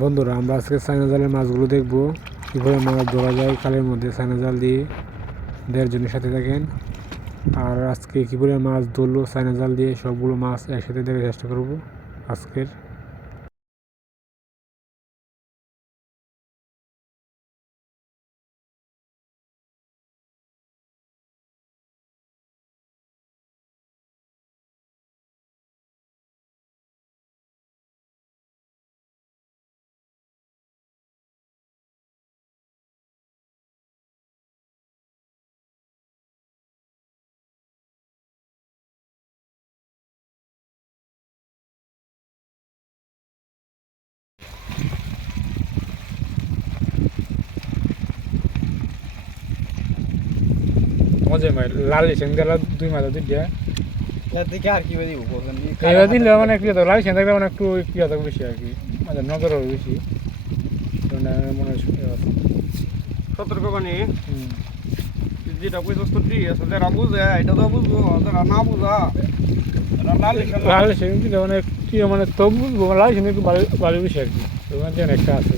বন্ধুরা, আমরা আজকে চাইনা জালের মাছগুলো দেখব। কীভাবে মাছ ধরা যায়, কালের মধ্যে চাইনা জাল দিয়ে দেড় জনের সাথে থাকেন। আর আজকে কীভাবে মাছ ধরলো চাইনা জাল দিয়ে সবগুলো মাছ একসাথে দেখার চেষ্টা করব আজকের মজা ভাই লাল সেন গেলা দুই মাথা দুই দিয়া। থেকে আর কি বলেন এবার দিলে মানে কি হতো লাল সেন থাকলে মানে একটু কি হতো বেশি আর কি মানে নজর হবে বেশি। মানে মনে আছে। সতর্ক বাণী। যেটা কইছস তো ঠিক আছে যারা বুঝে এটা তো বুঝব যারা না বুঝা লাল লিখে লাল সেন দিলে মানে কি মানে তো বুঝব লাল সেন একটু ভালো ভালো বেশি আর কি। তোমার একটা আছে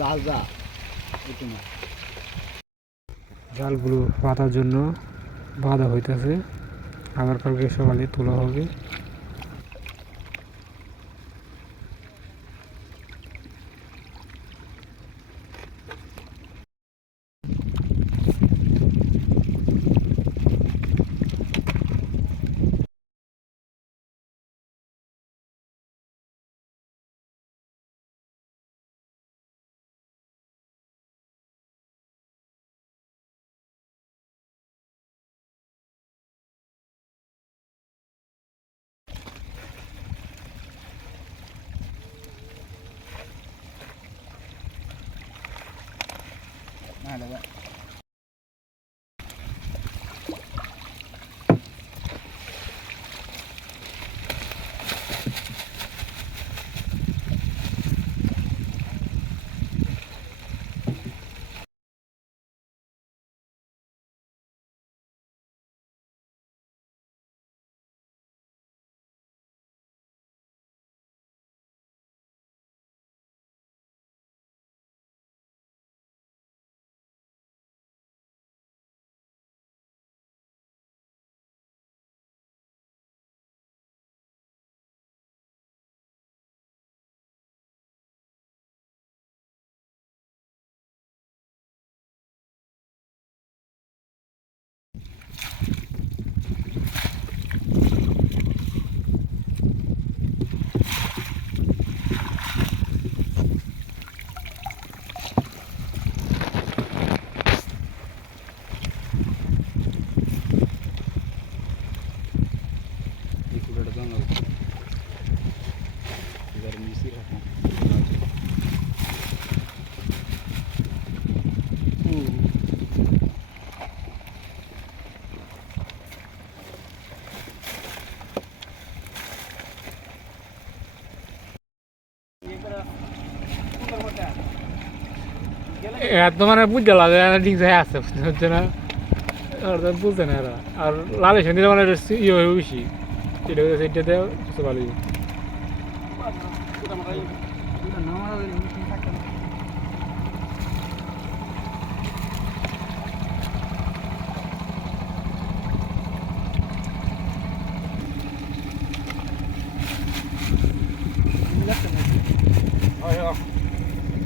যা যা জালগুলো পাতার জন্য বাঁধা হইতেছে। আবার কালকে সকালে তোলা হবে। Ai 板 এত মানে বুঝতে লাগে ঠিক যায় আছে হচ্ছে না? আর বুঝতে না এরা। আর লাল সেন মানে ইয়ে হবে বেশি। এটা সেটা দেওয়া কিছু ভালোই